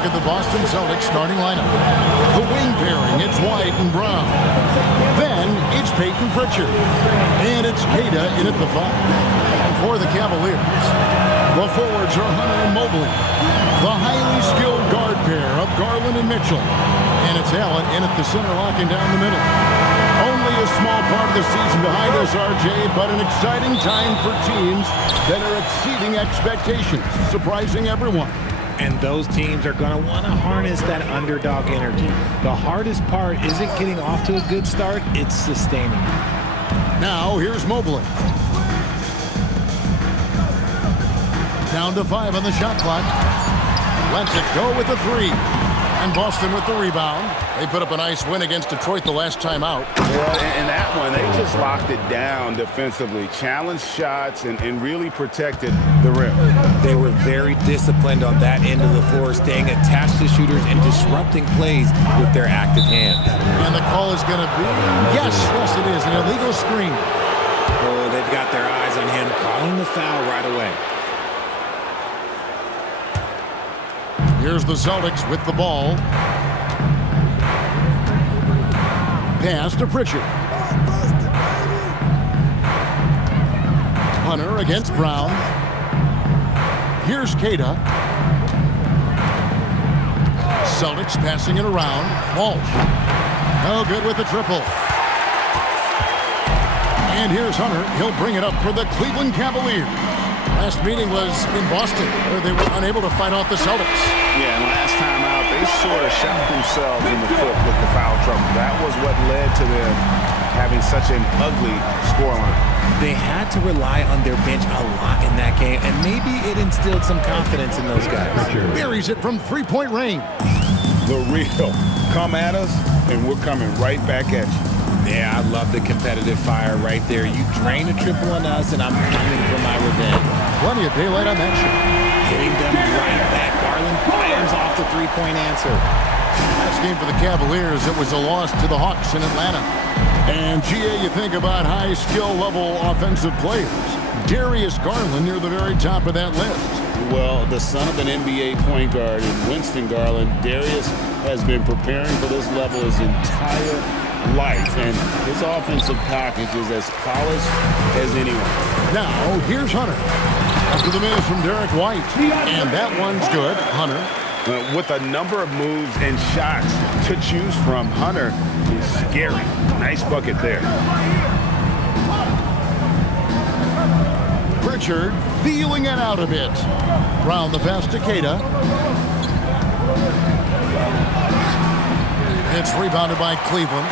look at the Boston Celtics starting lineup. The wing pairing, it's White and Brown. Then it's Peyton Pritchard. And it's Kata in at the 5. And for the Cavaliers, the forwards are Hunter and Mobley. The highly skilled guard pair of Garland and Mitchell. And it's Allen in at the center, locking down the middle. Only a small part of the season behind us, RJ, but an exciting time for teams that are exceeding expectations, surprising everyone. And those teams are going to want to harness that underdog energy. The hardest part isn't getting off to a good start, it's sustaining it. Now, here's Mobley. Down to 5 on the shot clock. Lets it go with the 3. And Boston with the rebound. They put up a nice win against Detroit the last time out. Well, in that one, they just locked it down defensively, challenged shots, and really protected the rim. They were very disciplined on that end of the floor, staying attached to shooters and disrupting plays with their active hands. And the call is going to be, yes, it is, an illegal screen. Oh, they've got their eyes on him, calling the foul right away. Here's the Celtics with the ball. Pass to Pritchard. Hunter against Brown. Here's Kata. Celtics passing it around. Walsh. No good with the triple. And here's Hunter. He'll bring it up for the Cleveland Cavaliers. Last meeting was in Boston, where they were unable to fight off the Celtics. Yeah, and last time out, they sort of shot themselves in the foot with the foul trouble. That was what led to them having such an ugly scoreline. They had to rely on their bench a lot in that game, and maybe it instilled some confidence in those guys. Buries it from three-point range. The real. Come at us, and we're coming right back at you. Yeah, I love the competitive fire right there. You drain a triple on us, and I'm coming for my revenge. Plenty of daylight on that shot. Hitting them right back. Garland fires off the three-point answer. Last game for the Cavaliers, it was a loss to the Hawks in Atlanta. And, GA, you think about high skill level offensive players. Darius Garland near the very top of that list. Well, the son of an NBA point guard in Winston Garland, Darius has been preparing for this level his entire life, and his offensive package is as polished as anyone. Now, here's Hunter. After the miss from Derek White. And that one's good. Hunter. With a number of moves and shots to choose from, Hunter is scary. Nice bucket there. Pritchard feeling it out a bit. Brown the pass to Kata. It's rebounded by Cleveland.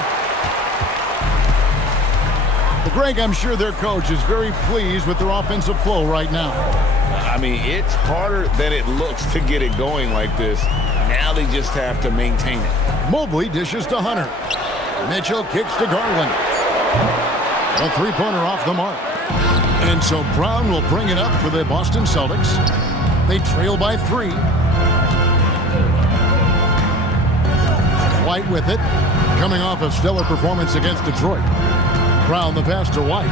Greg, I'm sure their coach is very pleased with their offensive flow right now. I mean, it's harder than it looks to get it going like this. Now they just have to maintain it. Mobley dishes to Hunter. Mitchell kicks to Garland. A three-pointer off the mark. And so Brown will bring it up for the Boston Celtics. They trail by 3. White with it. Coming off a stellar performance against Detroit. Brown the pass to White.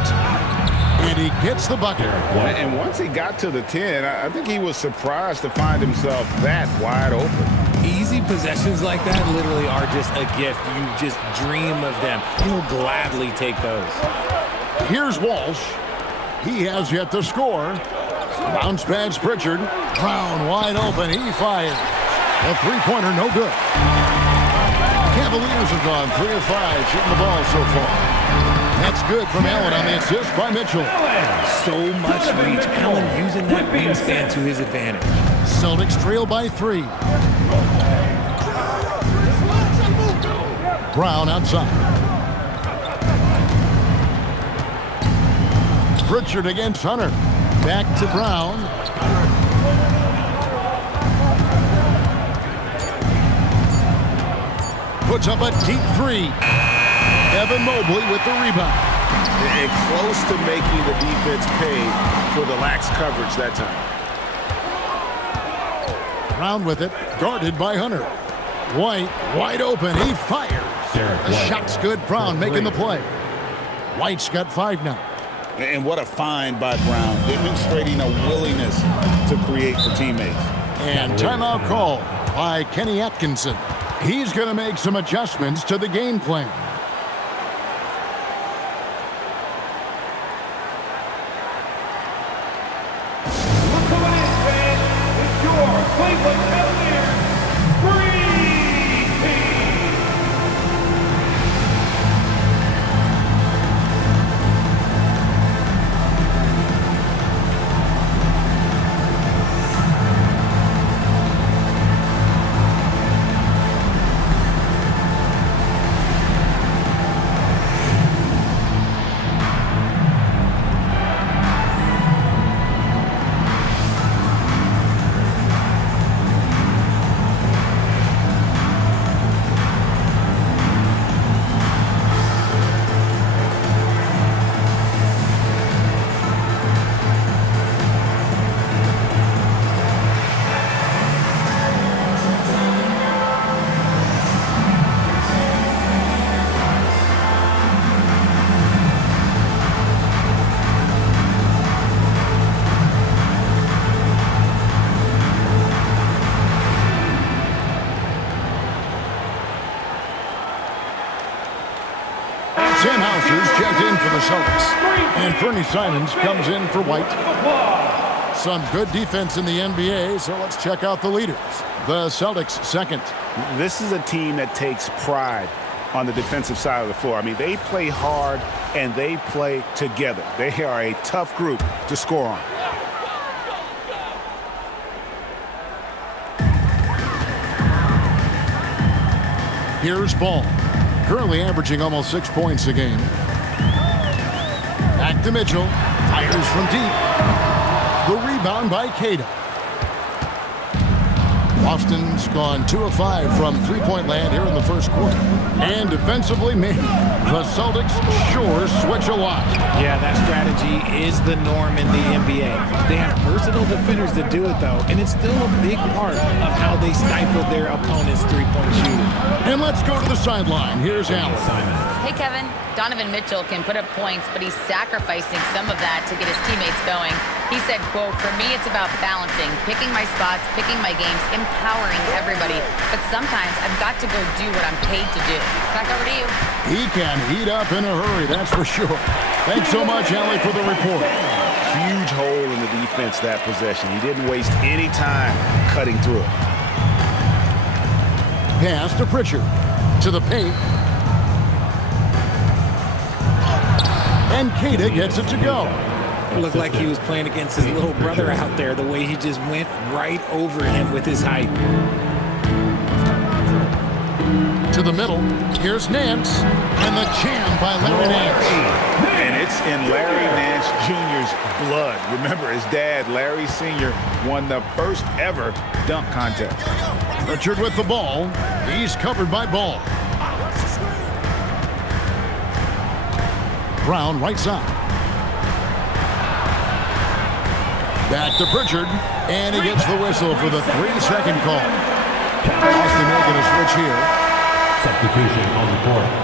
And he gets the bucket. And once he got to the 10, I think he was surprised to find himself that wide open. Easy possessions like that literally are just a gift. You just dream of them. He'll gladly take those. Here's Walsh. He has yet to score. Bounce pass Pritchard. Brown wide open. He fires. A three-pointer, no good. Cavaliers have gone 3 of 5 shooting the ball so far. That's good from Allen on the assist by Mitchell. So much reach. Allen using that wingspan to his advantage. Celtics trail by 3. Brown outside. Pritchard against Hunter. Back to Brown. Puts up a deep 3. Evan Mobley with the rebound. And close to making the defense pay for the lax coverage that time. Brown with it, guarded by Hunter. White, wide open, he fires. The shot's good, Brown making the play. White's got 5 now. And what a find by Brown, demonstrating a willingness to create for teammates. And timeout call. by Kenny Atkinson. He's going to make some adjustments to the game plan. Look who it is, man. It's your Cleveland Cavaliers Screen Team. Sam Hauser's checked in for the Celtics. And Fernie Simons comes in for White. Some good defense in the NBA, so let's check out the leaders. The Celtics second. This is a team that takes pride on the defensive side of the floor. I mean, they play hard and they play together. They are a tough group to score on. Here's Ball. Currently averaging almost 6 points a game. Back to Mitchell. Fires from deep. The rebound by Queta. Boston's gone 2 of 5 from three-point land here in the first quarter. And defensively, man, the Celtics sure switch a lot. Yeah, that strategy is the norm in the NBA. They have versatile defenders that do it, though, and it's still a big part of how they stifle their opponent's three-point shooting. And let's go to the sideline. Here's Allen. Hey, Kevin. Donovan Mitchell can put up points, but he's sacrificing some of that to get his teammates going. He said, quote, "For me, it's about balancing, picking my spots, picking my games, empowering everybody. But sometimes I've got to go do what I'm paid to do." Back over to you. He can heat up in a hurry, that's for sure. Thanks so much, Allie, for the report. Huge hole in the defense that possession. He didn't waste any time cutting through it. Pass to Pritchard. To the paint. And Queta gets it to go. It looked like he was playing against his little brother out there, the way he just went right over him with his height. To the middle. Here's Nance. And the jam by Larry Nance. And it's in Larry Nance Jr.'s blood. Remember, his dad, Larry Sr., won the first ever dunk contest. Pritchard with the ball. He's covered by Ball. Brown right side. Back to Pritchard. And he gets the whistle for the 3-second call. Boston making a switch here. Substitution on the court.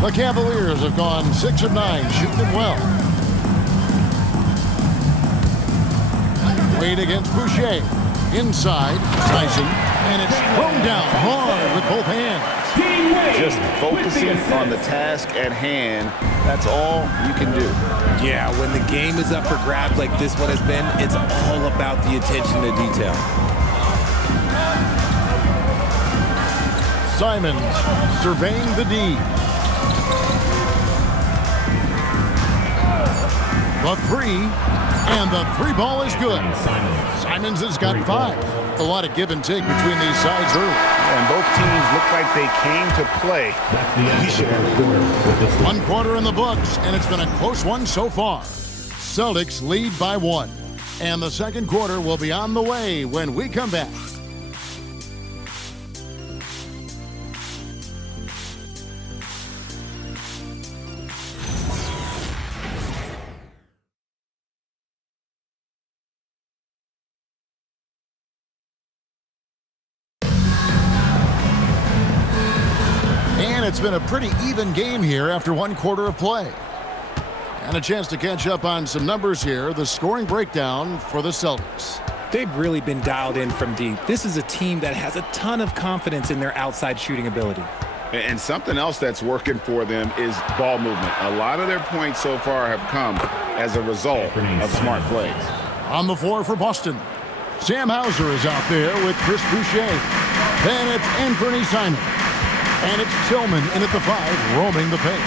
The Cavaliers have gone 6 of 9, shooting it well. Wade against Boucher. Inside, Tyson, and it's thrown down hard with both hands. Just focusing on the task at hand, that's all you can do. Yeah, when the game is up for grabs like this one has been, it's all about the attention to detail. Simons surveying the D. The three, and the three ball is good. Simons has got 5. A lot of give and take between these sides early. And both teams look like they came to play. He should have a good one. 1 quarter in the books, and it's been a close one so far. Celtics lead by 1. And the second quarter will be on the way when we come back. It's been a pretty even game here after 1 quarter of play. And a chance to catch up on some numbers here. The scoring breakdown for the Celtics. They've really been dialed in from deep. This is a team that has a ton of confidence in their outside shooting ability. And something else that's working for them is ball movement. A lot of their points so far have come as a result of smart plays. On the floor for Boston, Sam Hauser is out there with Chris Boucher. Then it's Anthony Simons. And it's Tillman in at the 5, roaming the paint.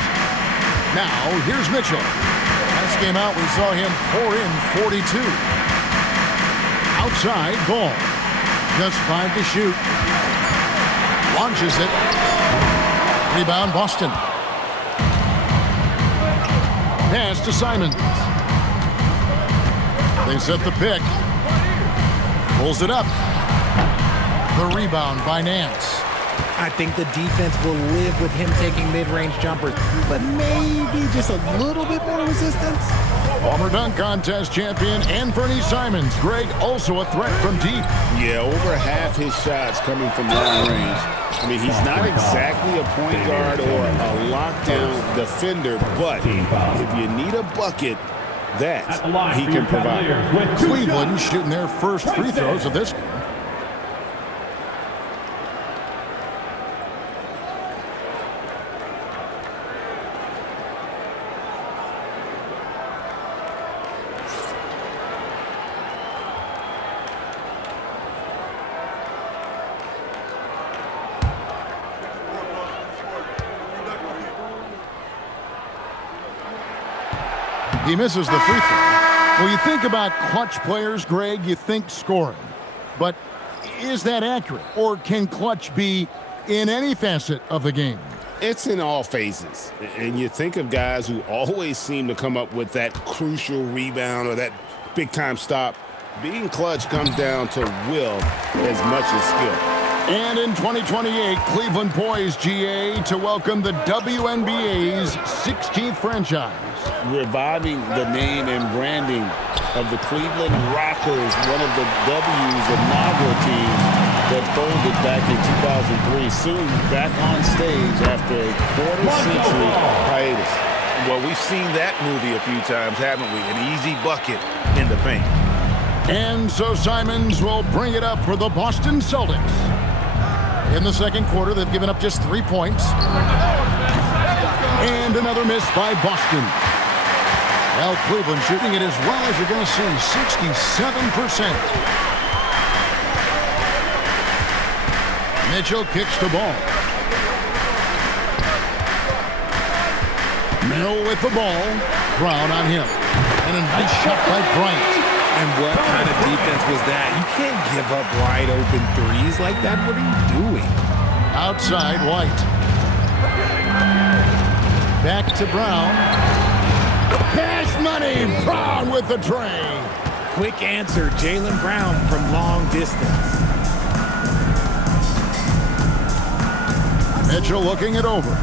Now, here's Mitchell. Last game out, we saw him pour in 42. Outside, ball. Just 5 to shoot. Launches it. Rebound, Boston. Pass to Simons. They set the pick. Pulls it up. The rebound by Nance. I think the defense will live with him taking mid-range jumpers, but maybe just a little bit more resistance. Former dunk contest champion Anthony Simons. Greg, also a threat from deep. Yeah, over half his shots coming from long range. I mean, he's not exactly a point guard or a lockdown defender, but if you need a bucket, that he can provide. Cleveland shooting their first free throws of this game. He misses the free throw. Well, you think about clutch players, Greg, you think scoring. But is that accurate? Or can clutch be in any facet of the game? It's in all phases. And you think of guys who always seem to come up with that crucial rebound or that big-time stop. Being clutch comes down to will as much as skill. And in 2028, Cleveland poised, GA, to welcome the WNBA's 16th franchise. Reviving the name and branding of the Cleveland Rockers, one of the W's inaugural teams that folded back in 2003, soon back on stage after a quarter-century hiatus. Well, we've seen that movie a few times, haven't we? An easy bucket in the paint. And so Simons will bring it up for the Boston Celtics. In the second quarter, they've given up just 3 points. And another miss by Boston. Well, Cleveland shooting it as well as you're going to see, 67%. Mitchell kicks the ball. Mill with the ball. Brown on him. And a nice shot by Bryant. And what kind of defense was that? You can't give up wide open threes like that. What are you doing? Outside, White. Back to Brown. Cash money. Brown with the tray. Quick answer, Jaylen Brown from long distance. Mitchell looking it over.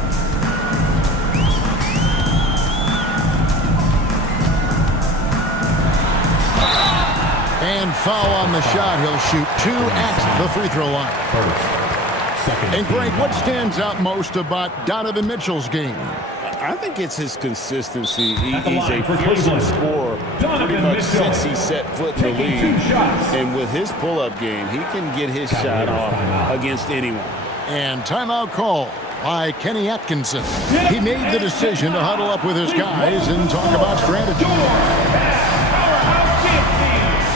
And foul on the shot. He'll shoot 2 at the free throw line. Second And Greg, team what foul. stands out most about Donovan Mitchell's game? I think it's his consistency. At the He's line a for fearsome Cleveland, scorer Donovan pretty much Mitchell. since he set foot in the Taking league. 2 shots. And with his pull-up game, he can get his shot Cavaliers off timeout. against anyone. And timeout call by Kenny Atkinson. He made the decision to huddle up with his guys and talk about strategy. Powerhouse Champions.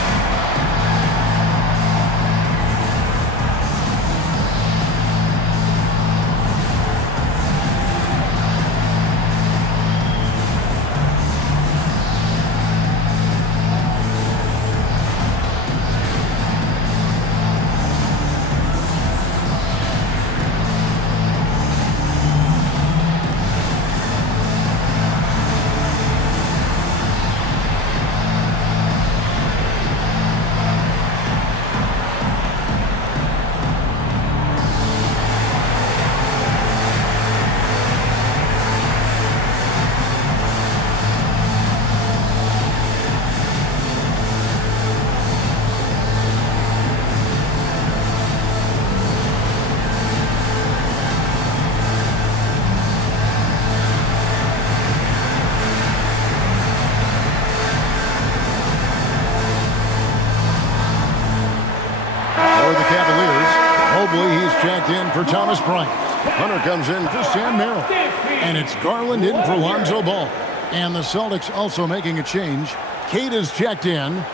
For the Cavaliers, Mobley, he's checked in for Thomas Bryant. Hunter comes in for Sam Merrill. And it's Garland in for Lonzo Ball. And the Celtics also making a change. Kate is checked in.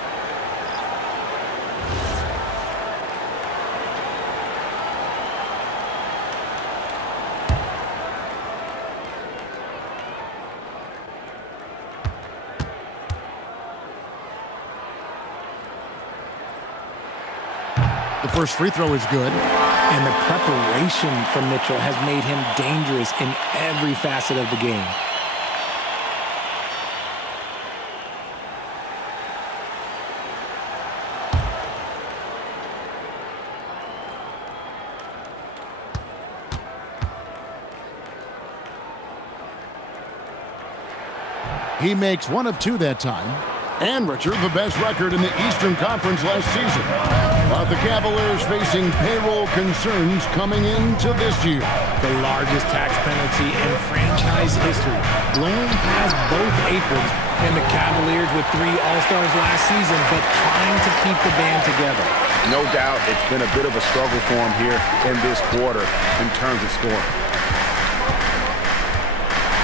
The first free throw is good. And the preparation from Mitchell has made him dangerous in every facet of the game. He makes 1 of 2 that time. And Richard, the best record in the Eastern Conference last season. But the Cavaliers facing payroll concerns coming into this year. The largest tax penalty in franchise history, blowing past both aprons, and the Cavaliers with 3 All-Stars last season, but trying to keep the band together. No doubt it's been a bit of a struggle for him here in this quarter in terms of scoring.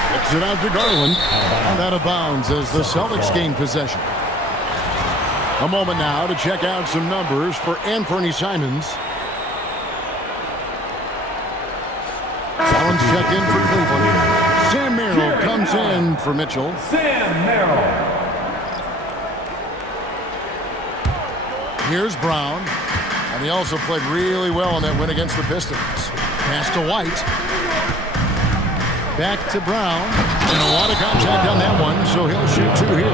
Kicks it out to Garland. And out of bounds as the Celtics gain possession. A moment now to check out some numbers for Anthony Simons. Simons checked in for Cleveland. Sam Merrill comes in for Mitchell. Sam Merrill. Here's Brown. And he also played really well in that win against the Pistons. Pass to White. Back to Brown. And a lot of contact on that one, so he'll shoot 2 here.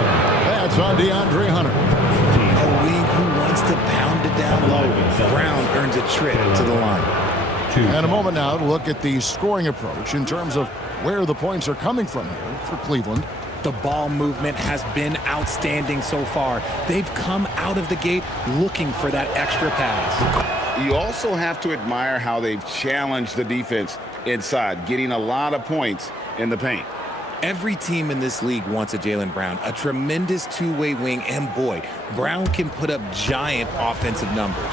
That's on DeAndre Hunter. A wing who wants to pound it down low. Brown earns a trip to the line. And a moment now to look at the scoring approach in terms of where the points are coming from here for Cleveland. The ball movement has been outstanding so far. They've come out of the gate looking for that extra pass. You also have to admire how they've challenged the defense inside, getting a lot of points in the paint. Every team in this league wants a Jaylen Brown, a tremendous two-way wing, and boy, Brown can put up giant offensive numbers.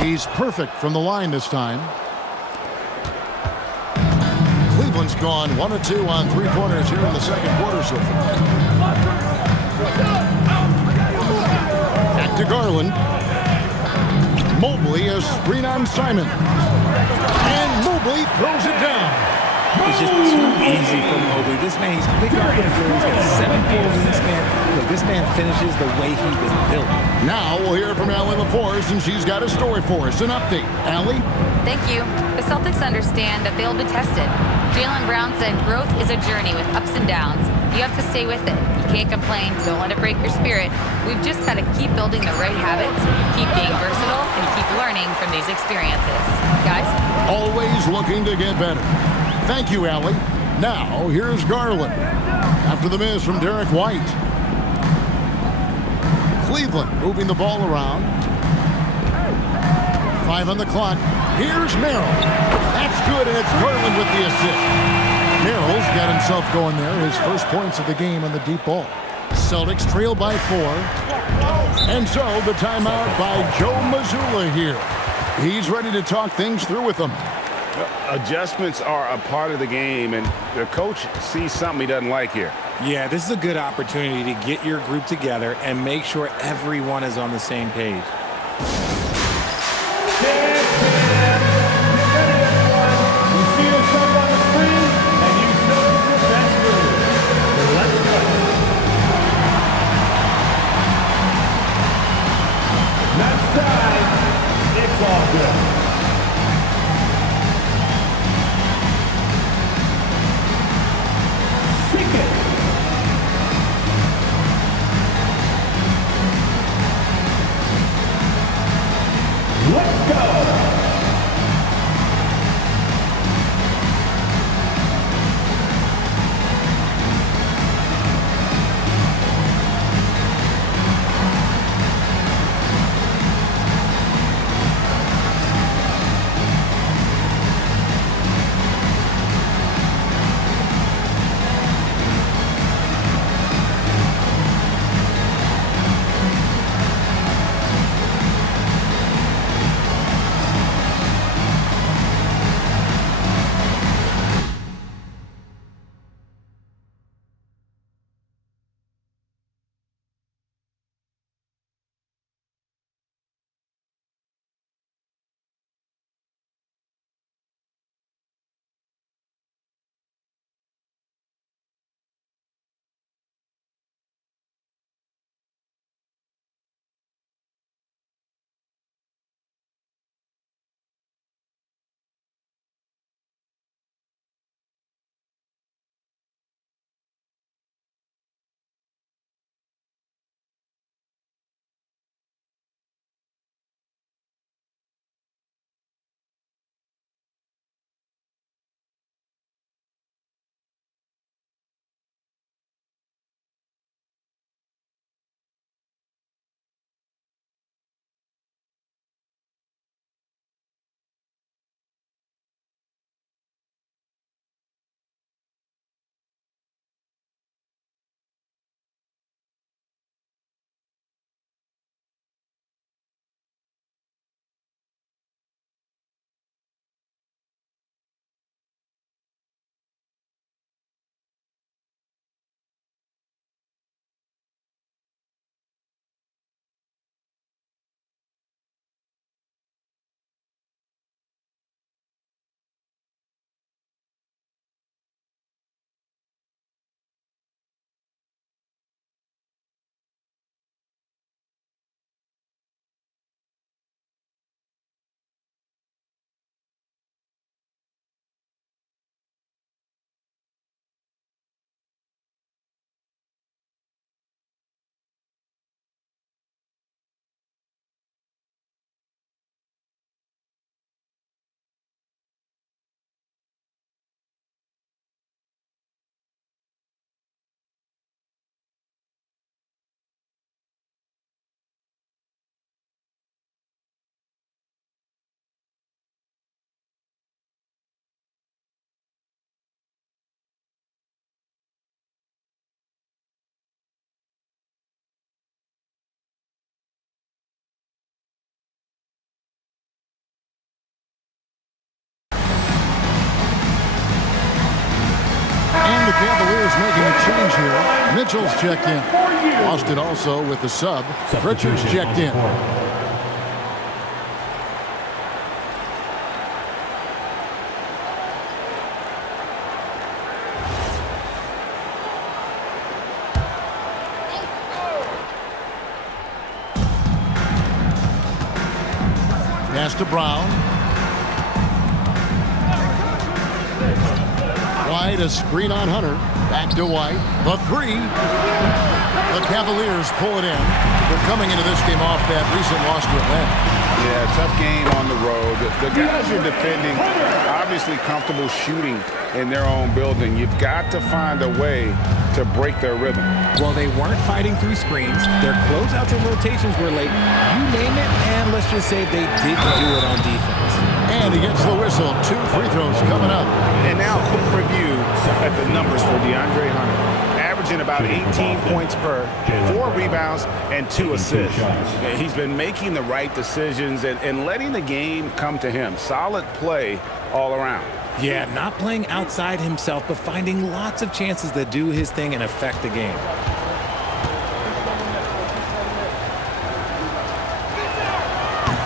He's perfect from the line this time. Cleveland's gone 1 of 2 on 3-pointers here in the second quarter so far. Back to Garland. Mobley, a screen on Simon. And Mobley throws it down. It's just too easy for Mobley. This man, he's big guard. He's got a 7'4" wingspan. Look, this man finishes the way he was built. Now we'll hear from Allie LaForce, and she's got a story for us. An update. Allie? Thank you. The Celtics understand that they'll be tested. Jaylen Brown said growth is a journey with ups and downs. You have to stay with it. You can't complain. Don't let it break your spirit. We've just got to keep building the right habits, keep being versatile, and keep learning from these experiences. Guys? Always looking to get better. Thank you, Allie. Now, here's Garland. After the miss from Derek White. Cleveland moving the ball around. 5 on the clock. Here's Merrill. That's good, and it's Garland with the assist. Merrill's got himself going there. His first points of the game on the deep ball. Celtics trail by 4. And so the timeout by Joe Mazzulla here. He's ready to talk things through with them. Adjustments are a part of the game, and the coach sees something he doesn't like here. Yeah, this is a good opportunity to get your group together and make sure everyone is on the same page. You see yourself on the screen, and you chose the best move. Let's go. That's time. It's all good. Kick it. Let's go. And the Cavaliers making a change here. Mitchell's checked in. Austin also with the sub. Pritchard's checked in. Pass to Brown. White, a screen on Hunter. Back to White. The three. The Cavaliers pull it in. They're coming into this game off that recent loss to Atlanta. Yeah, tough game on the road. The guys are defending, obviously comfortable shooting in their own building. You've got to find a way to break their rhythm. Well, they weren't fighting through screens. Their closeouts and rotations were late. You name it, and let's just say they didn't do it on defense. And he gets the whistle. 2 free throws coming up. And now a quick review at the numbers for DeAndre Hunter. Averaging about 18 points per, 4 rebounds, and 2 assists. He's been making the right decisions and letting the game come to him. Solid play all around. Yeah, not playing outside himself, but finding lots of chances to do his thing and affect the game.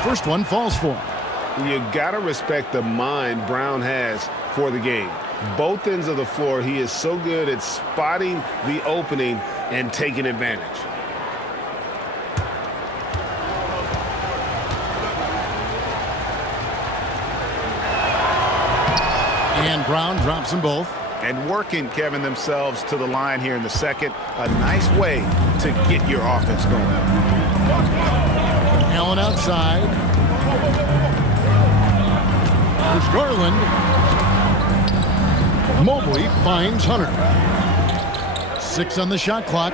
First one falls for him. You got to respect the mind Brown has for the game. Both ends of the floor, he is so good at spotting the opening and taking advantage. And Brown drops them both. And working, Kevin, themselves to the line here in the second. A nice way to get your offense going. Allen outside. There's Garland. Mobley finds Hunter. 6 on the shot clock.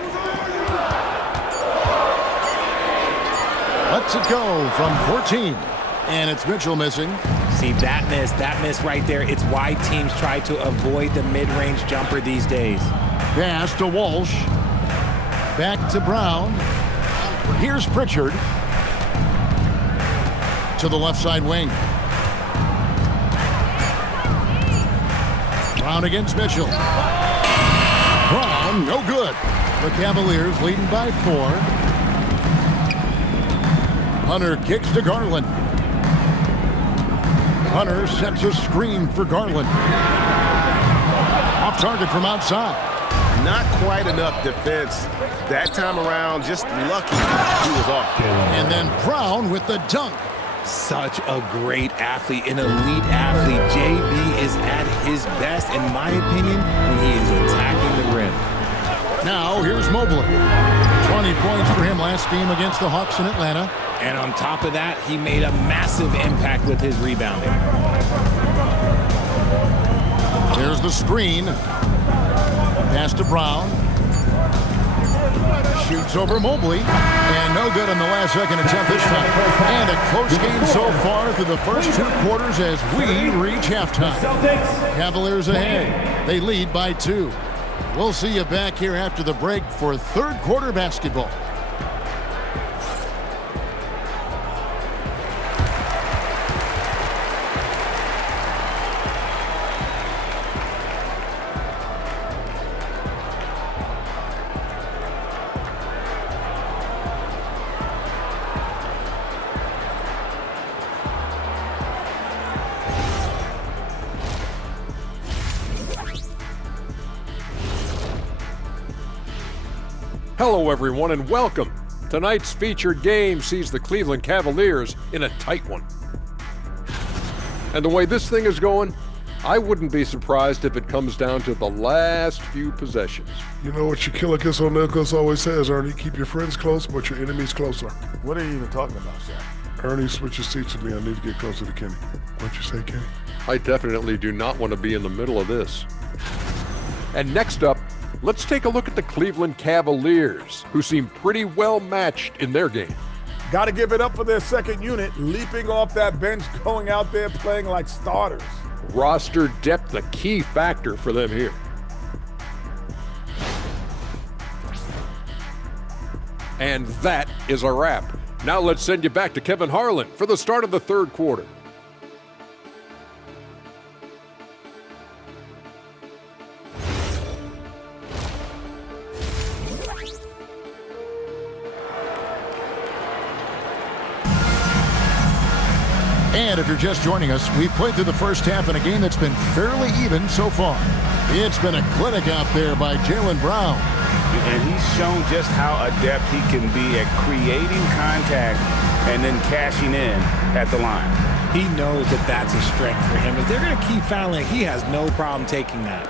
Lets it go from 14. And it's Mitchell missing. See, that miss right there, it's why teams try to avoid the mid-range jumper these days. Pass to Walsh. Back to Brown. Here's Pritchard. To the left side wing. Brown against Mitchell. Brown, no good. The Cavaliers leading by 4. Hunter kicks to Garland. Hunter sets a screen for Garland. Off target from outside. Not quite enough defense that time around. Just lucky he was off. And then Brown with the dunk. Such a great athlete, an elite athlete. JB is at his best, in my opinion, when he is attacking the rim. Now here's Mobley. 20 points for him last game against the Hawks in Atlanta. And on top of that, he made a massive impact with his rebounding. There's the screen. Pass to Brown. Shoots over Mobley. And no good on the last second attempt this time. And a close game so far through the first 2 quarters as we reach halftime. Cavaliers ahead. They lead by 2. We'll see you back here after the break for third quarter basketball. Hello, everyone, and welcome. Tonight's featured game sees the Cleveland Cavaliers in a tight one. And the way this thing is going, I wouldn't be surprised if it comes down to the last few possessions. You know what your killer Kiss on Nicholas always says, Ernie? Keep your friends close, but your enemies closer. What are you even talking about, Shaq? Ernie switches seats with me. I need to get closer to Kenny. What'd you say, Kenny? I definitely do not want to be in the middle of this. And next up, let's take a look at the Cleveland Cavaliers, who seem pretty well matched in their game. Got to give it up for their second unit, leaping off that bench, going out there playing like starters. Roster depth, a key factor for them here. And that is a wrap. Now let's send you back to Kevin Harlan for the start of the third quarter. And if you're just joining us, we've played through the first half in a game that's been fairly even so far. It's been a clinic out there by Jaylen Brown. And he's shown just how adept he can be at creating contact and then cashing in at the line. He knows that that's a strength for him. If they're going to keep fouling, he has no problem taking that.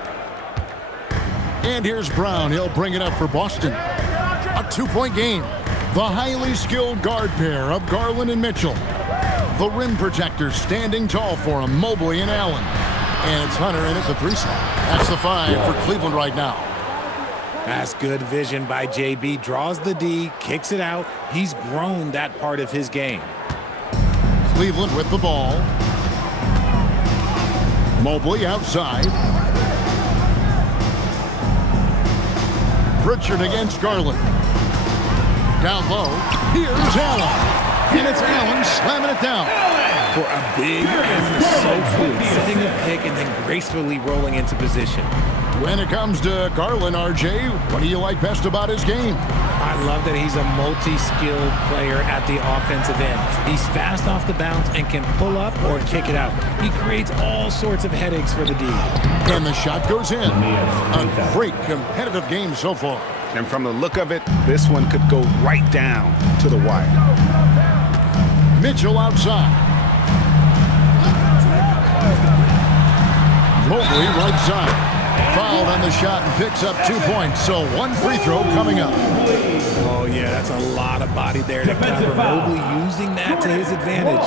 And here's Brown. He'll bring it up for Boston. A 2-point game. The highly skilled guard pair of Garland and Mitchell. The rim protectors standing tall for him, Mobley and Allen. And it's Hunter in at the 3 spot. That's the 5 for Cleveland right now. That's good vision by JB. Draws the D, kicks it out. He's grown that part of his game. Cleveland with the ball. Mobley outside. Pritchard against Garland. Down low. Here's Allen. And it's Allen slamming it down. For a big and so fluid, setting a pick and then gracefully rolling into position. When it comes to Garland, RJ, what do you like best about his game? I love that he's a multi-skilled player at the offensive end. He's fast off the bounce and can pull up or kick it out. He creates all sorts of headaches for the D. And the shot goes in. A great competitive game so far. And from the look of it, this one could go right down to the wire. Mitchell outside. Mobley right side. Fouled on the shot and picks up 2 points. So 1 free throw coming up. Oh, yeah, that's a lot of body there to cover. Mobley using that to his advantage.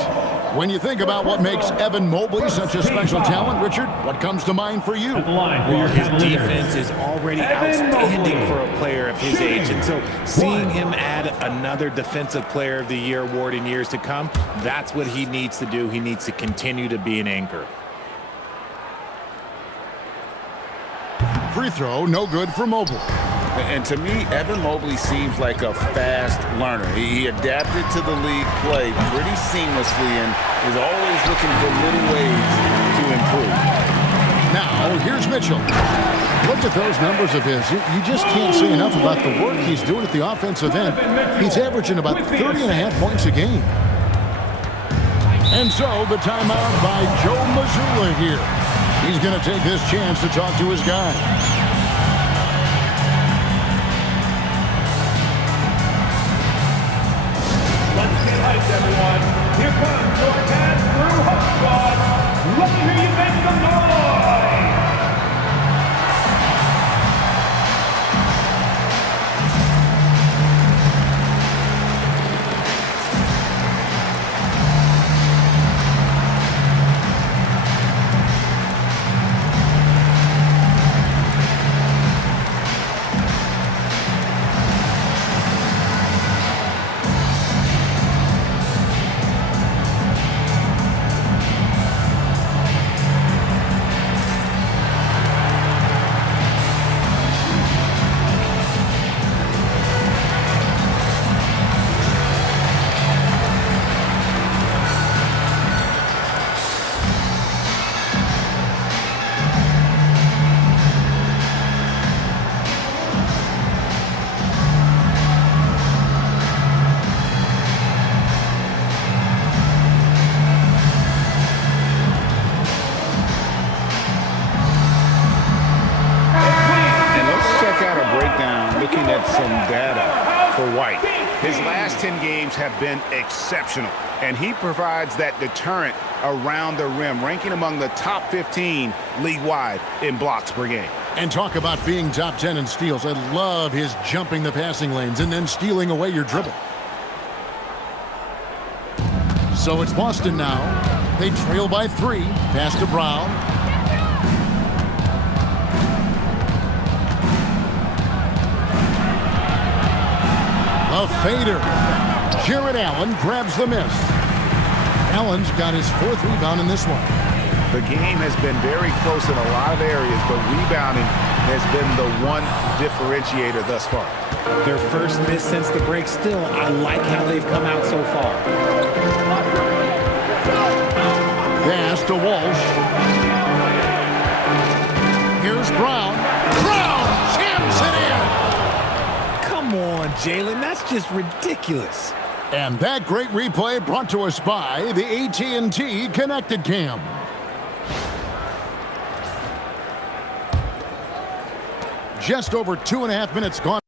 When you think about what makes Evan Mobley such a special talent, Richard, what comes to mind for you? Well, his defense is already outstanding for a player of his age. And so seeing him add another Defensive Player of the Year award in years to come, that's what he needs to do. He needs to continue to be an anchor. Free throw, no good for Mobley. And to me, Evan Mobley seems like a fast learner. He adapted to the league play pretty seamlessly and is always looking for little ways to improve. Now, here's Mitchell. Look at those numbers of his. You just can't say enough about the work he's doing at the offensive end. He's averaging about 30.5 points a game. And so the timeout by Joe Mazzulla here. He's going to take this chance to talk to his guys. Let's get hyped, everyone. Here comes your Cast Crew Hot Squad. Let me hear you make some noise. Looking at some data for White. His last 10 games have been exceptional, and he provides that deterrent around the rim, ranking among the top 15 league-wide in blocks per game. And talk about being top 10 in steals. I love his jumping the passing lanes and then stealing away your dribble. So it's Boston now. They trail by 3. Pass to Brown. A fader. Jared Allen grabs the miss. Allen's got his 4th rebound in this one. The game has been very close in a lot of areas, but rebounding has been the one differentiator thus far. Their first miss since the break. Still, I like how they've come out so far. Pass to Walsh. Here's Brown. Brown jams it in. Come on, Jalen. That's just ridiculous. And that great replay brought to us by the AT&T Connected Cam. Just over 2.5 minutes gone.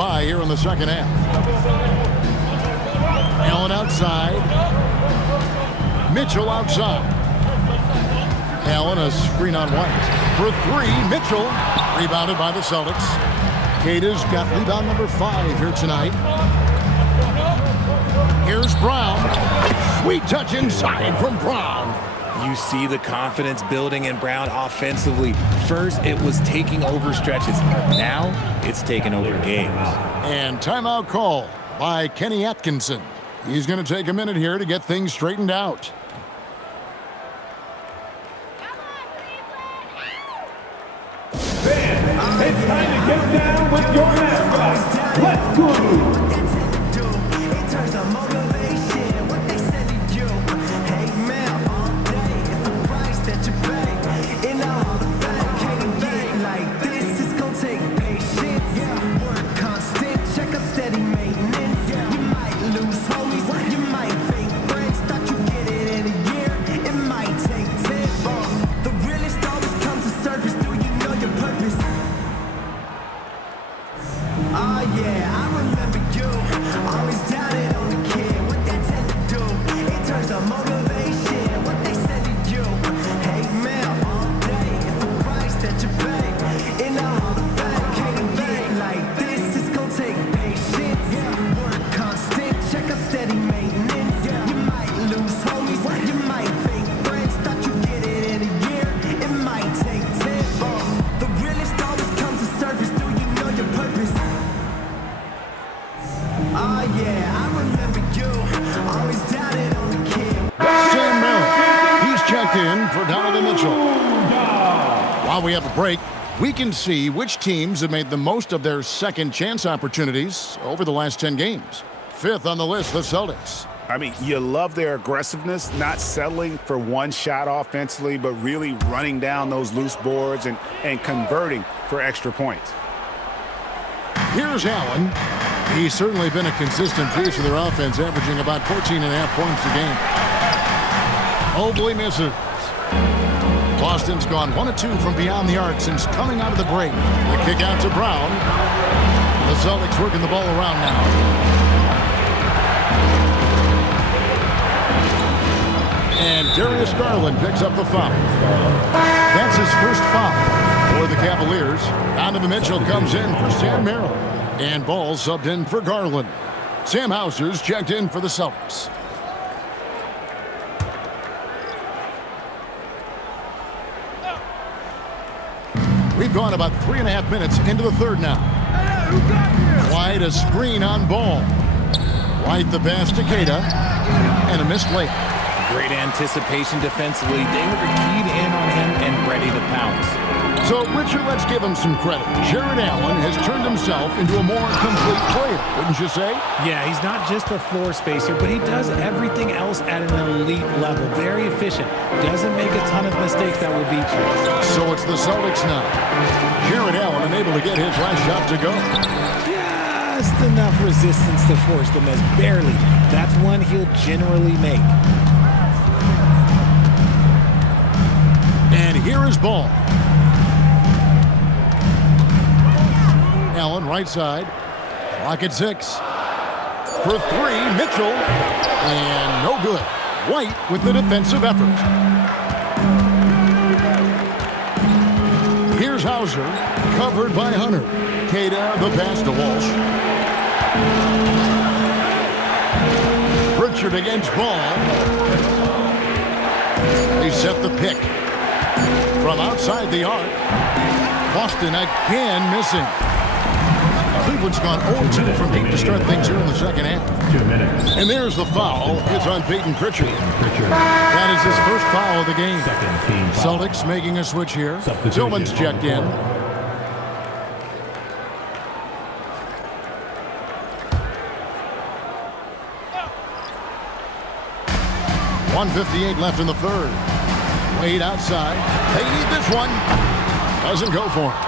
by here in the second half. Allen outside. Mitchell outside. Allen a screen on White. For three, Mitchell. Rebounded by the Celtics. Cada's got rebound number 5 here tonight. Here's Brown. Sweet touch inside from Brown. You see the confidence building in Brown offensively. First, it was taking over stretches. Now, it's taking over games. And timeout call by Kenny Atkinson. He's going to take a minute here to get things straightened out. Fans, it's time to get down with your mascot. Let's go! While we have a break, we can see which teams have made the most of their second chance opportunities over the last 10 games. 5th on the list, the Celtics. I mean, you love their aggressiveness, not settling for one shot offensively, but really running down those loose boards and converting for extra points. Here's Allen. He's certainly been a consistent piece of their offense, averaging about 14.5 points a game. Mobley misses. Boston's gone 1 of 2 from beyond the arc since coming out of the break. The kick out to Brown. The Celtics working the ball around now. And Darius Garland picks up the foul. That's his first foul for the Cavaliers. Donovan Mitchell comes in for Sam Merrill. And Ball subbed in for Garland. Sam Hauser's checked in for the Celtics. We've gone about 3.5 minutes into the third now. White a screen on Ball. White the pass to Cada. And a missed layup. Great anticipation defensively. They were keyed in on him and ready to pounce. So, Richard, let's give him some credit. Jared Allen has turned himself into a more complete player, wouldn't you say? Yeah, he's not just a floor spacer, but he does everything else at an elite level. Very efficient. Doesn't make a ton of mistakes that will beat you. So it's the Celtics now. Jared Allen unable to get his last shot to go. Just enough resistance to force the miss. Barely. That's one he'll generally make. And here is Ball. Allen right side. Clock at 6. For 3, Mitchell. And no good. White with the defensive effort. Here's Hauser. Covered by Hunter. Cada the pass to Walsh. Pritchard against Ball. They set the pick. From outside the arc. Boston again missing. Cleveland's gone 0-2 from deep to start things here in the second half. 2 minutes. And there's the foul. It's on Peyton Pritchard. That is his first foul of the game. Second team foul. Celtics making a switch here. Substitution Tillman's checked in. .158 left in the third. Wade outside. They need this one. Doesn't go for it.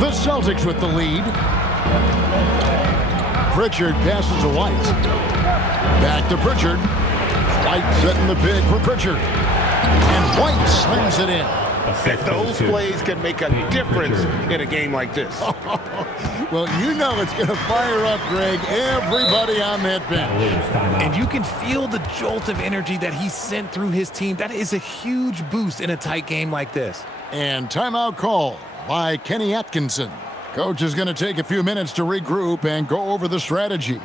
The Celtics with the lead. Pritchard passes to White. Back to Pritchard. White setting the pick for Pritchard. And White slams it in. Those plays can make a difference in a game like this. Well, you know it's going to fire up, Greg, everybody on that bench. And you can feel the jolt of energy that he sent through his team. That is a huge boost in a tight game like this. And timeout call by Kenny Atkinson. Coach is going to take a few minutes to regroup and go over the strategy.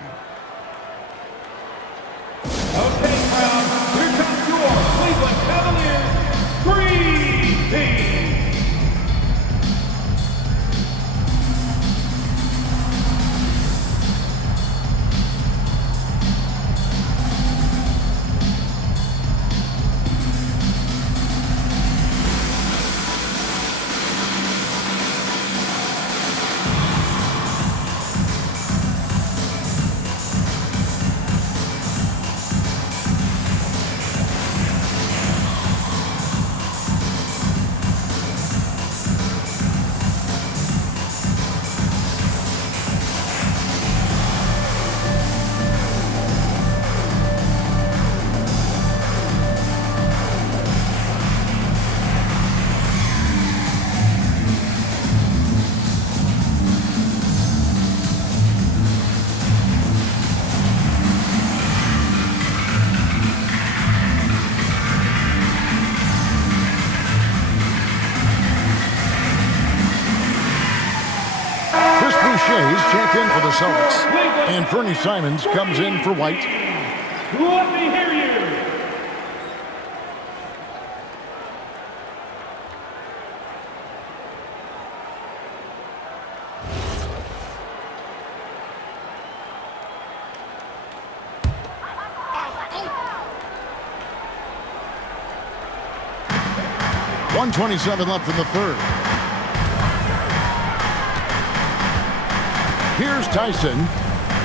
Okay, crowd, here comes your Cleveland Cavaliers Dream Team. Shay's checked in for the Celtics. And Fernie Simons comes in for White. Let me hear you. .127 left in the third. Here's Tyson.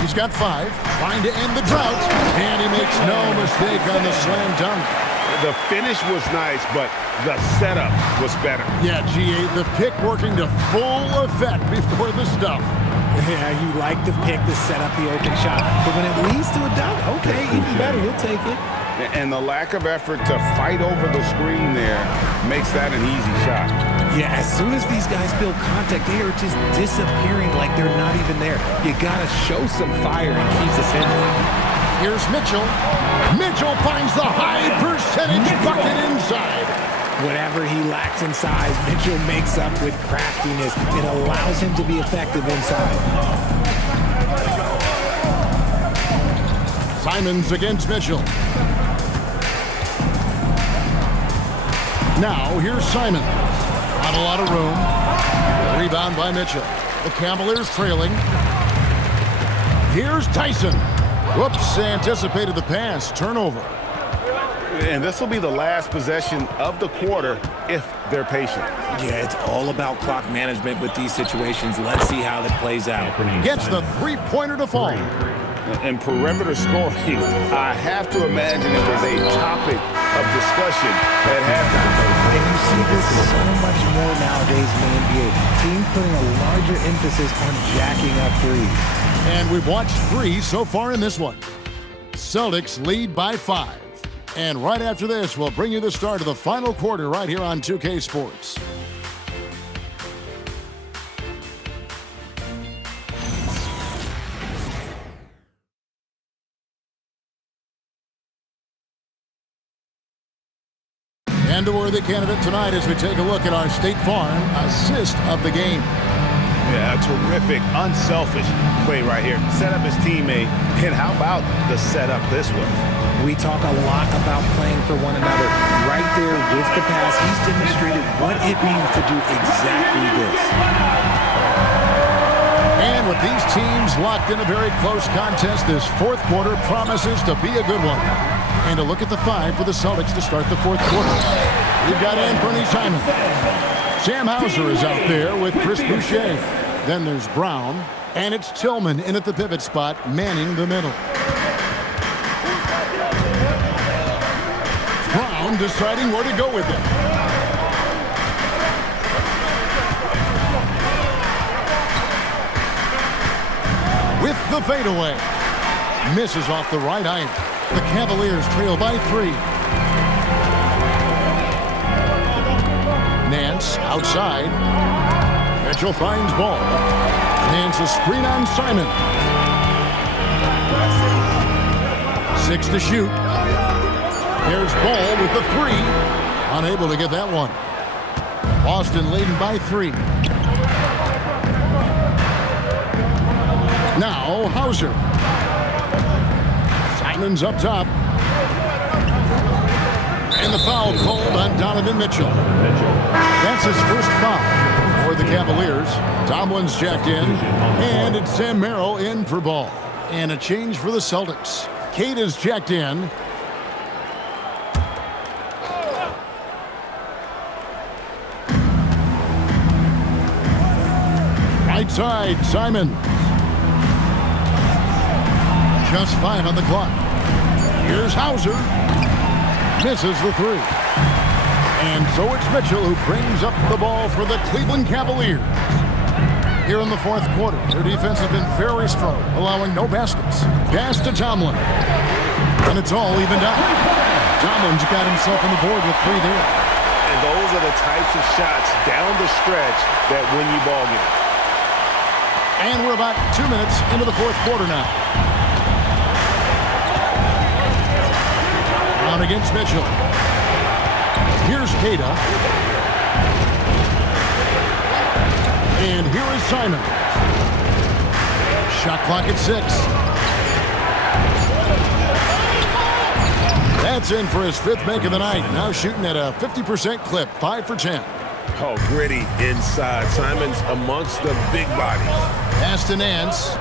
He's got 5, trying to end the drought, and he makes no mistake on the slam dunk. The finish was nice, but the setup was better. Yeah, GA, the pick working to full effect before the stuff. Yeah, you like the pick to set up the open shot, but when it leads to a dunk, okay, even better, he'll take it. And the lack of effort to fight over the screen there makes that an easy shot. Yeah, as soon as these guys build contact, they are just disappearing like they're not even there. You gotta show some fire and keep defending. Here's Mitchell. Mitchell finds the high percentage bucket inside. Whatever he lacks in size, Mitchell makes up with craftiness. It allows him to be effective inside. Simons against Mitchell. Now, here's Simons. Not a lot of room. The rebound by Mitchell. The Cavaliers trailing. Here's Tyson. Whoops, anticipated the pass. Turnover. And this will be the last possession of the quarter if they're patient. Yeah, it's all about clock management with these situations. Let's see how that plays out. Gets the three-pointer to fall. And perimeter scoring, I have to imagine it was a topic of discussion at halftime. And you see this so much more nowadays in the NBA. Teams putting a larger emphasis on jacking up threes. And we've watched 3 so far in this one. Celtics lead by 5. And right after this, we'll bring you the start of the final quarter right here on 2K Sports. And a worthy candidate tonight as we take a look at our State Farm assist of the game. Yeah, a terrific, unselfish play right here. Set up his teammate, and how about the setup this was? We talk a lot about playing for one another. Right there with the pass, he's demonstrated what it means to do exactly this. And with these teams locked in a very close contest, this fourth quarter promises to be a good one. And a look at the 5 for the Celtics to start the fourth quarter. We've got Anthony Simon. Sam Hauser is out there with Chris Boucher. Then there's Brown. And it's Tillman in at the pivot spot, manning the middle. Brown deciding where to go with it. With the fadeaway. Misses off the right iron. The Cavaliers trail by 3. Celtics outside. Mitchell finds ball. Hands a screen on Simon. 6 to shoot. Here's Ball with the 3. Unable to get that one. Boston leading by 3. Now Hauser. Simon's up top. And the foul called on Donovan Mitchell. That's his first foul for the Cavaliers. Tomlin's checked in. And it's Sam Merrill in for Ball. And a change for the Celtics. Cade is checked in. Right side, Simon. Just 5 on the clock. Here's Hauser. Misses the 3. And so it's Mitchell who brings up the ball for the Cleveland Cavaliers. Here in the fourth quarter, their defense has been very strong, allowing no baskets. Pass to Tomlin. And it's all evened out. Tomlin's got himself on the board with 3 there. And those are the types of shots down the stretch that win you ball games. And we're about 2 minutes into the fourth quarter now. Brown against Mitchell. Here's Queta. And here is Simon. Shot clock at 6. That's in for his 5th make of the night. Now shooting at a 50% clip, 5 for 10. Oh, gritty inside. Simon's amongst the big bodies. Pass to Nance.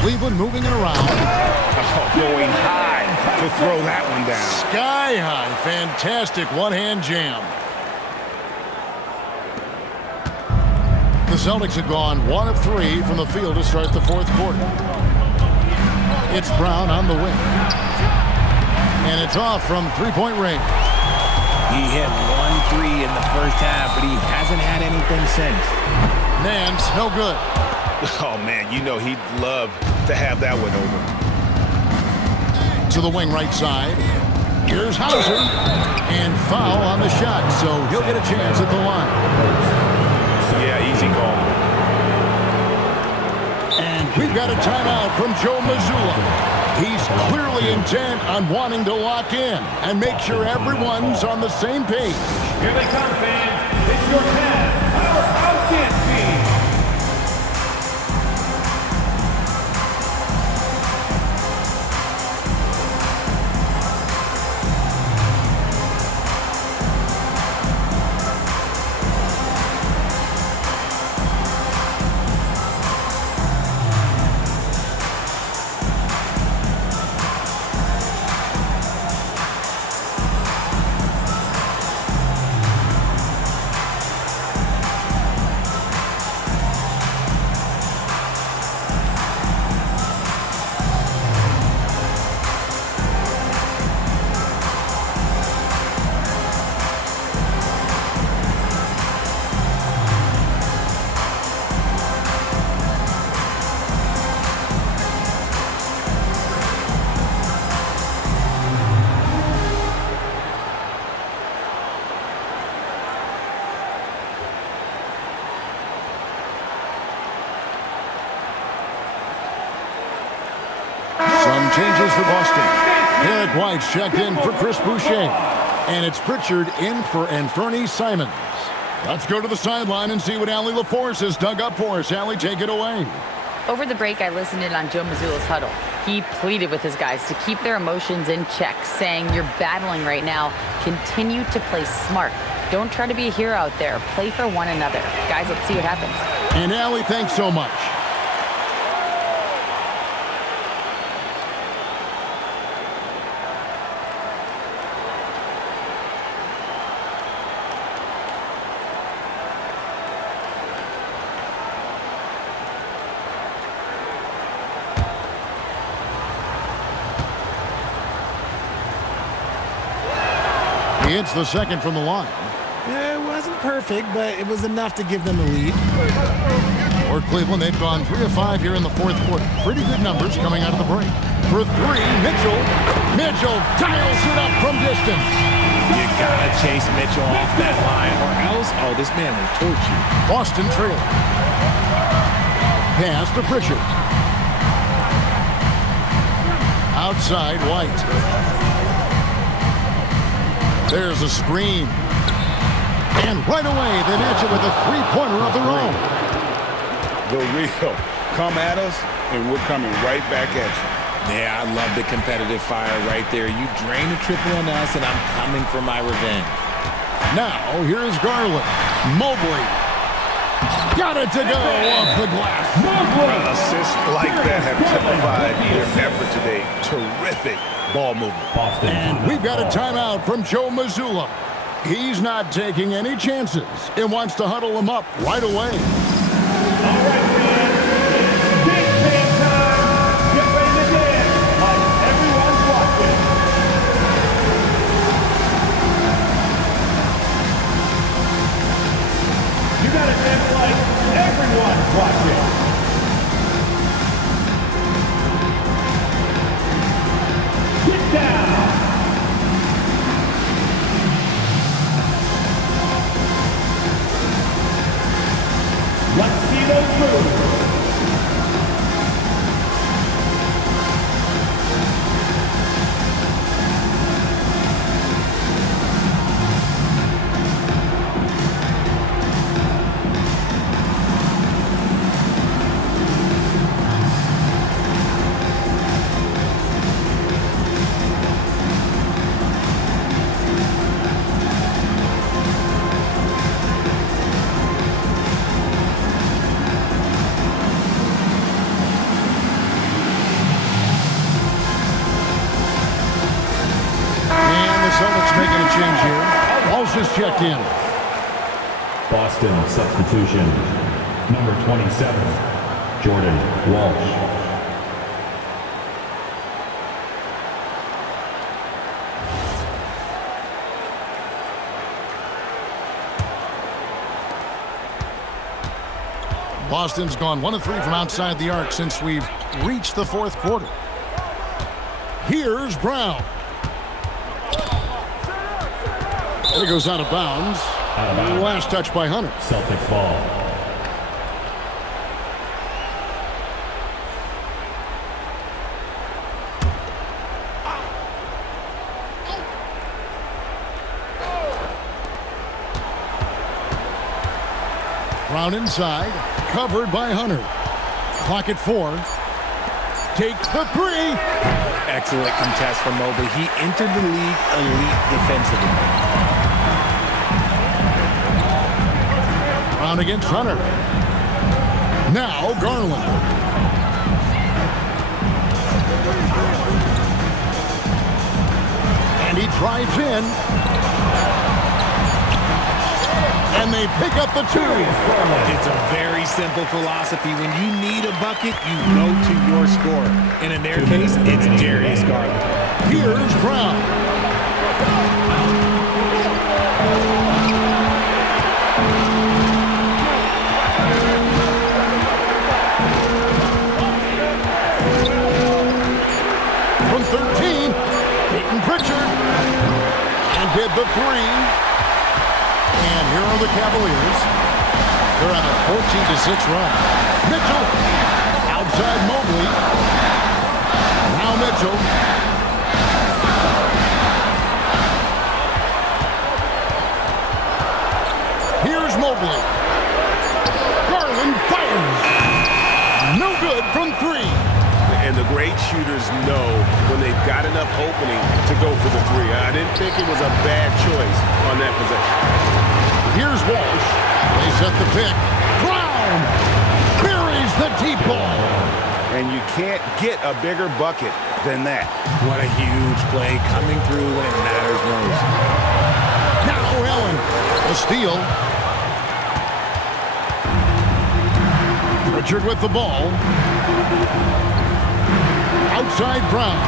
Cleveland moving it around. Oh, going high to throw that one down. Sky high. Fantastic one-hand jam. The Celtics have gone 1 of 3 from the field to start the fourth quarter. It's Brown on the wing. And it's off from three-point range. He hit 1 3 in the first half, but he hasn't had anything since. Nance, no good. Oh, man, you know he'd love to have that one over. To the wing right side. Here's Hauser. And foul on the shot, so he'll get a chance at the line. Yeah, easy call. And we've got a timeout from Joe Mazzulla. He's clearly intent on wanting to lock in and make sure everyone's on the same page. Here they come, fans. It's your Cavs, powerhouse dance team. Some changes for Boston. Derek White's checked in for Chris Boucher. And it's Pritchard in for Anthony Simons. Let's go to the sideline and see what Allie LaForce has dug up for us. Allie, take it away. Over the break, I listened in on Joe Mazzulla's huddle. He pleaded with his guys to keep their emotions in check, saying, "You're battling right now. Continue to play smart. Don't try to be a hero out there. Play for one another." Guys, let's see what happens. And Allie, thanks so much. He hits the second from the line. It wasn't perfect, but it was enough to give them the lead. For Cleveland, they've gone 3 of 5 here in the fourth quarter. Pretty good numbers coming out of the break. For 3, Mitchell. Mitchell dials it up from distance. You gotta chase Mitchell off that line, or else, oh, this man will torch you. Boston trail. Pass to Pritchard. Outside, White. There's a screen. And right away, they match it with a three-pointer of their own. The real. Come at us, and we're coming right back at you. Yeah, I love the competitive fire right there. You drain a triple on us, and I'm coming for my revenge. Now, here's Garland. Mobley. Got it to go off the glass. Assists like that have typified their effort today. Terrific ball movement. Boston. And we've got a timeout from Joe Mazzulla. He's not taking any chances and wants to huddle them up right away. All right, fans, it's dance band time. Get ready to dance like everyone's watching. You gotta dance like everyone's watching. Get down. Let's see those moves. Celtics making a change here. Walsh is checked in. Boston substitution. Number 27, Jordan Walsh. Boston's gone 1 of 3 from outside the arc since we've reached the fourth quarter. Here's Brown. And it goes out of bounds. Last touch by Hunter. Celtics ball. Brown inside, covered by Hunter. Clock at 4. Takes the 3. Excellent contest from Mobley. He entered the league elite defensively. Brown against Hunter. Now Garland. And he drives in. And they pick up the 2. It's a very simple philosophy. When you need a bucket, you go to your scorer. And in their case, it's Darius Garland. Here's Brown. From 13, Peyton Pritchard. And did the 3. And here are the Cavaliers. They're on a 14-6 run. Mitchell outside Mobley. Now Mitchell. Here's Mobley. Garland fires. No good from 3. And the great shooters know when they've got enough opening to go for the 3. I didn't think it was a bad choice on that possession. Here's Walsh. They set the pick. Brown buries the deep ball. And you can't get a bigger bucket than that. What a huge play coming through when it matters most. Now Allen. A steal. Pritchard with the ball. Outside Brown.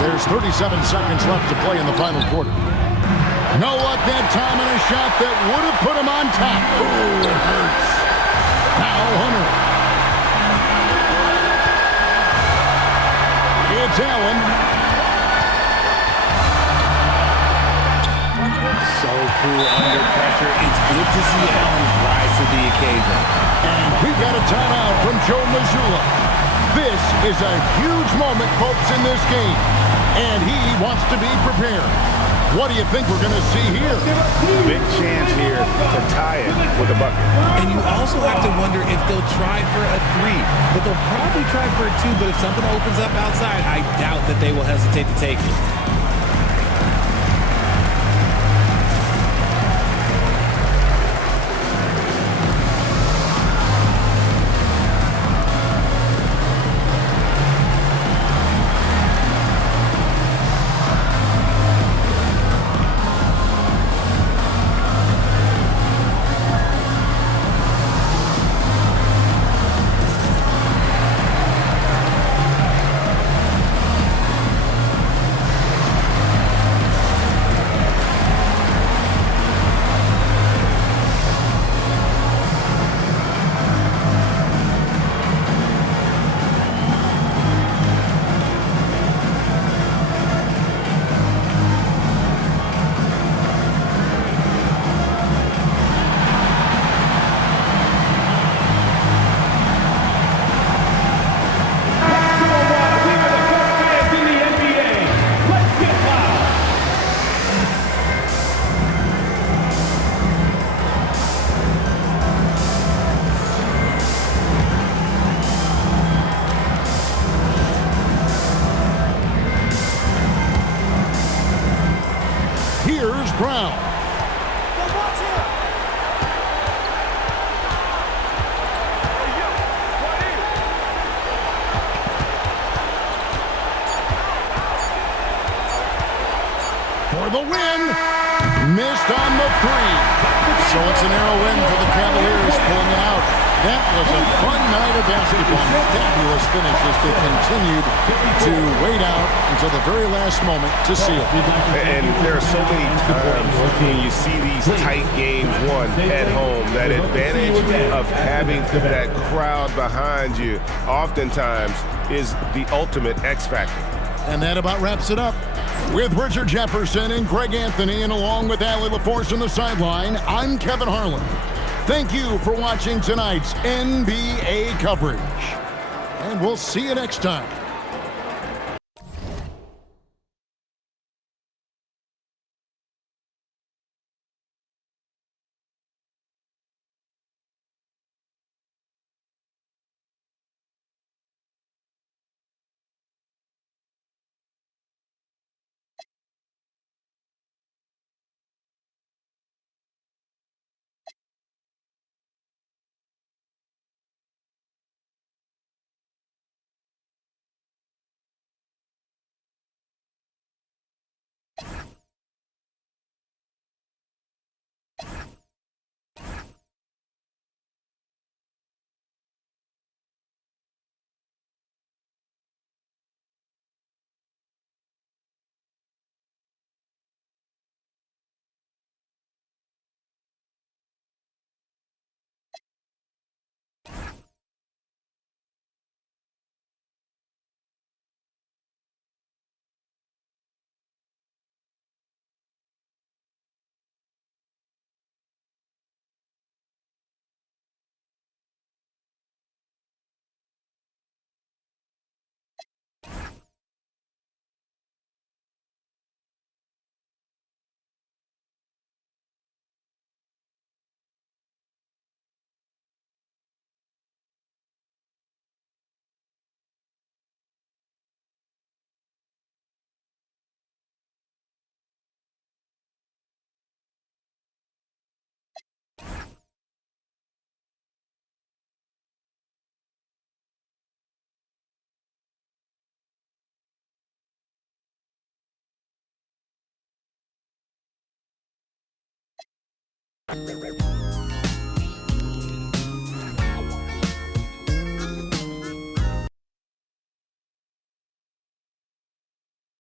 There's 37 seconds left to play in the final quarter. No luck that time on a shot that would have put him on top. Ooh, it hurts. Now Hunter. It's Allen. So cool under pressure. It's good to see Allen rise to the occasion. And we got a timeout from Joe Mazzulla. This is a huge moment, folks, in this game. And he wants to be prepared. What do you think we're going to see here? Big chance here to tie it with a bucket. And you also have to wonder if they'll try for a 3. But they'll probably try for a 2. But if something opens up outside, I doubt that they will hesitate to take it. Here's Brown. For the win. Missed on the 3. So it's a narrow win for the Cavaliers, pulling it out. That was a fun night of basketball. Fabulous finish as they continued to wait out until the very last moment to seal it. And there are so many times when you see these tight games won at home, that advantage of having that crowd behind you oftentimes is the ultimate X factor. And that about wraps it up. With Richard Jefferson and Greg Anthony, and along with Allie LaForce on the sideline, I'm Kevin Harlan. Thank you for watching tonight's NBA coverage. And we'll see you next time. We'll be right back.